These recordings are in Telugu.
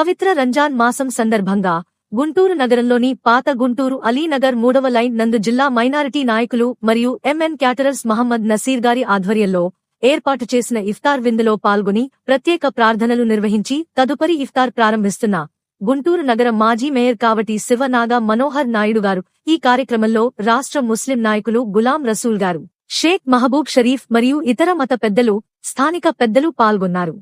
పవిత్ర రంజాన్ మాసం సందర్భంగా గుంటూరు నగరంలోని పాత గుంటూరు అలీనగర్ 3వ లైన్ నందు జిల్లా మైనారిటీ నాయకులు మరియు ఎంఎన్ క్యాటరర్స్ మహమ్మద్ నసీర్ గారి ఆధ్వర్యంలో ఏర్పాటు చేసిన ఇఫ్తార్ విందులో పాల్గొని ప్రత్యేక ప్రార్థనలు నిర్వహించి తదుపరి ఇఫ్తార్ ప్రారంభిస్తున్న గుంటూరు నగర మాజీ మేయర్ కావటి శివనాగా మనోహర్ నాయుడు గారు ఈ కార్యక్రమంలో రాష్ట్ర ముస్లిం నాయకులు గులాం రసూల్ గారు, షేక్ మహబూబ్ షరీఫ్ మరియు ఇతర మత పెద్దలు, స్థానిక పెద్దలు పాల్గొన్నారు.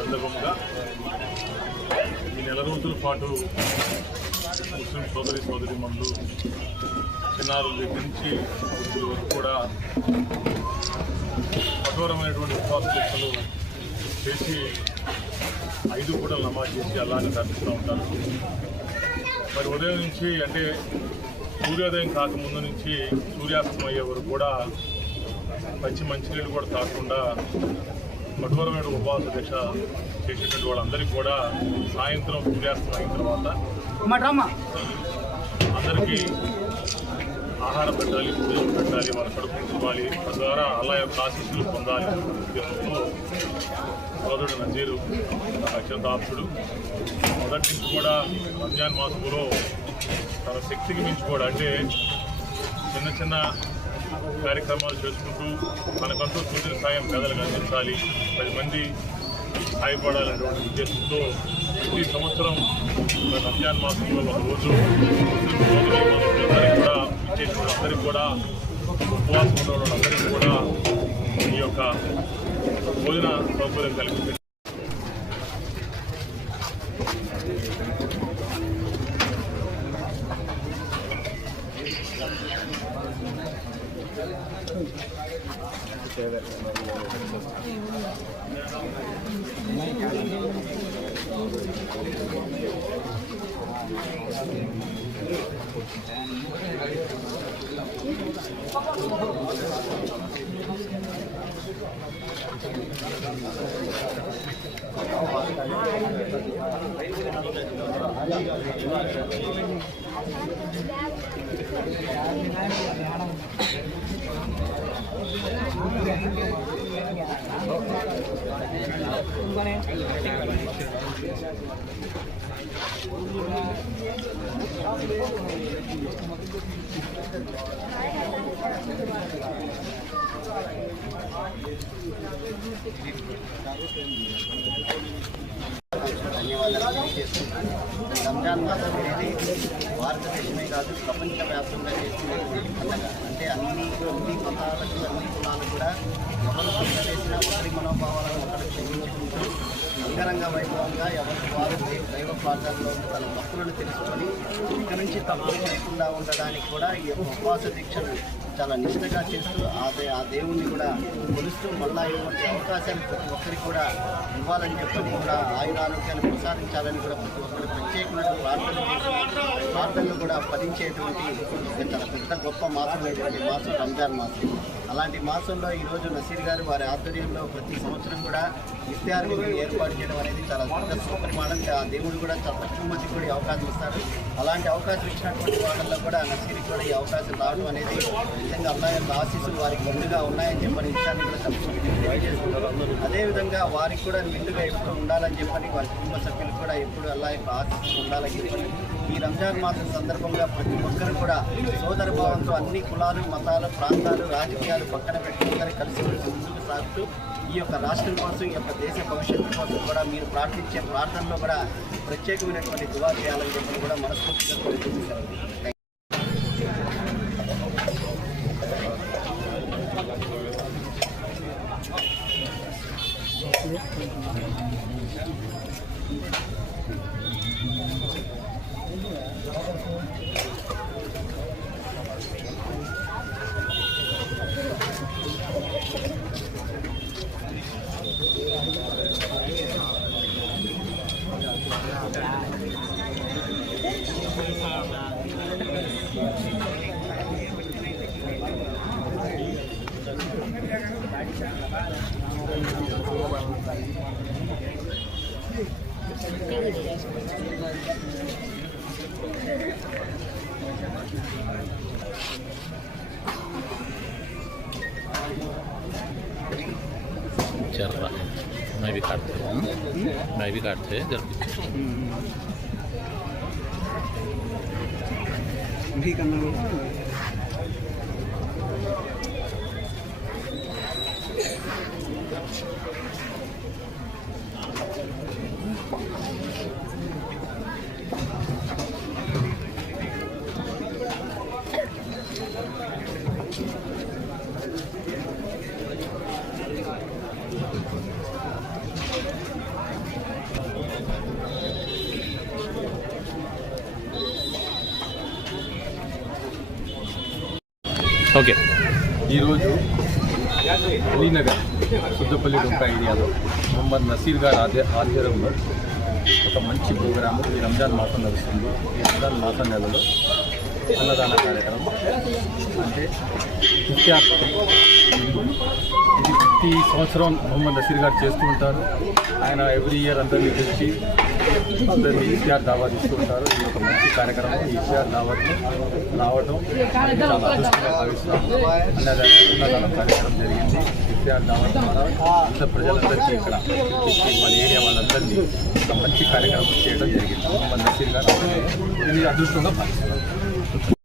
సందర్భంగా ఈ నెల రోజుల పాటు ముస్లిం సోదరీమణులు చిన్నారుల దగ్గర నుంచి వృద్ధుల వరకు కూడా కఠోరమైనటువంటి ఉపవాస దీక్షలు చేసి 5 పూటలు నమాజ్ చేసి అల్లాహ్ని ప్రార్థిస్తూ ఉంటారు. మరి ఉదయం నుంచి అంటే సూర్యోదయం కాకముందు నుంచి సూర్యాస్తం అయ్యే వరకు కూడా మంచినీళ్ళు కూడా తాగకుండా కఠోరమైన ఉపవాస దీక్ష చేసేటువంటి వాళ్ళందరికీ కూడా సాయంత్రం సూర్యాస్తం అయిన తర్వాత అందరికీ ఆహారం పెట్టాలి, భోజనం పెట్టాలి, వాళ్ళ కడుపు ఇవ్వాలి, తద్వారా అల్లా యొక్క ఆశీస్సులు పొందాలి ఉద్దేశంతో సోదరుడు నజీరు అత్యంత ఆప్తుడు మొదటి నుంచి కూడా రంజాన్ మాసంలో తన శక్తికి మించి కూడా అంటే చిన్న కార్యక్రమాలు చేసుకుంటూ మనకంటూ సూచన సాయం పేదలకు అందించాలి, 10 మంది సహాయపడాలనేటువంటి ఉద్దేశంతో ప్రతి సంవత్సరం రంజాన్ మాసంలో ఒక రోజు కూడా ఇచ్చేసిన వాళ్ళందరికీ కూడా ఉపవాసం ఉన్న వాళ్ళందరికీ కూడా ఈ యొక్క భోజన సౌకర్యం కల్పించారు. ధన్యవాదాలు తెలియజేస్తున్నాను. రంజాన్ మాసం అనేది భారతదేశమే కాదు ప్రపంచవ్యాప్తంగా చేస్తున్న పండుగ. అంటే అన్ని మతాలకు అన్ని కులాలు కూడా ఎవరు పండుగ చేసినా ఒకరి మనోభావాలను ఒకరు క్షమించుకుంటూ అంగరంగ వైభవంగా ఎవరికి వారు దైవ ప్రార్థనలో తన భక్తులను తెలుసుకొని ఇక నుంచి తప్పు చేయకుండా ఉండడానికి కూడా ఈ ఉపవాస దీక్షను చాలా నిష్ఠగా చేస్తూ ఆ దేవుణ్ణి కూడా కొలుస్తూ మళ్ళా ఇటువంటి అవకాశాలు ప్రతి ఒక్కరికి కూడా ఇవ్వాలని చెప్పని కూడా ఆయురారోగ్యాన్ని ప్రసాదించాలని కూడా ప్రతి ఒక్కరు ప్రత్యేకమైన ప్రార్థనలు కూడా ఫలించేటువంటి చాలా పెద్ద గొప్ప మాసం అయినటువంటి మాసం రంజాన్ మాసం. అలాంటి మాసంలో ఈరోజు నసీర్ గారు వారి ఆధ్వర్యంలో ప్రతి సంవత్సరం కూడా ఇఫ్తార్ విందు ఏర్పాటు చేయడం అనేది చాలా పెద్ద సుపరిమాణం. ఆ దేవుడు కూడా చాలా తక్కువ మందికి కూడా ఈ అవకాశం ఇస్తారు. అలాంటి అవకాశం ఇచ్చినటువంటి వాళ్ళల్లో కూడా నసీర్కి కూడా ఈ అవకాశం రావడం అనేది నిజంగా అల్లాహ్ యొక్క ఆశీస్సులు వారికి ముందుగా ఉన్నాయని చెప్పని విషయాన్ని కూడా తప్పకుండా తెలియజేస్తున్నారు. అదేవిధంగా వారికి కూడా నిండుగా ఎప్పుడు ఉండాలని చెప్పని వారి కుటుంబ సభ్యులు కూడా ఎప్పుడు అల్లాహ్ యొక్క ఆశీస్సులు ఉండాలని చెప్పని ఈ రంజాన్ మాసం సందర్భంగా ప్రతి ఒక్కరు కూడా సోదర భావంతో అన్ని కులాలు, మతాలు, ప్రాంతాలు, రాజకీయాలు పక్కన పెట్టి అందరూ కలిసి ముందుకు సాగుతూ ఈ యొక్క రాష్ట్రం కోసం, ఈ యొక్క దేశ భవిష్యత్తు కోసం కూడా మీరు ప్రార్థించే ప్రార్థనలో కూడా ప్రత్యేకమైనటువంటి దువా చేయాలని చెప్పి కూడా మనస్ఫూర్తిగా తెలియజేశారు. चल रहा है, मैं भी काटते जल्दी भी करना होगा। ఓకే. ఈరోజు అలీనగర్ సుద్దపల్లి డొంక ఏరియాలో మొహమ్మద్ నసీర్ గారి ఆధ్వర్యంలో ఒక మంచి ప్రోగ్రాము ఈ రంజాన్ మాసం నడుస్తుంది. ఈ రంజాన్ మాసం నెలలో అన్నదాన కార్యక్రమం అంటే ఇది ప్రతి సంవత్సరం మొహమ్మద్ నసీర్ గారు చేస్తూ ఉంటారు. ఆయన ఎవ్రీ ఇయర్ అందరినీ పిలిచి అందరినీ ఇఫ్తార్ దావత్ ఇస్తూ ఉంటారు. ఇది ఒక మంచి కార్యక్రమం. ఈ ఇఫ్తార్ దావత్లో రావడం చాలా అదృష్టంగా భావిస్తాం. అన్నదాన కార్యక్రమం జరిగింది. ఇఫ్తార్ దావత్ ద్వారా అంత ప్రజలందరికీ ఇక్కడ వాళ్ళ ఏరియా వాళ్ళందరినీ ఒక మంచి కార్యక్రమం చేయడం జరిగింది. మొహమ్మద్ నసీర్ గారు ఇది అదృష్టంగా భావిస్తారు.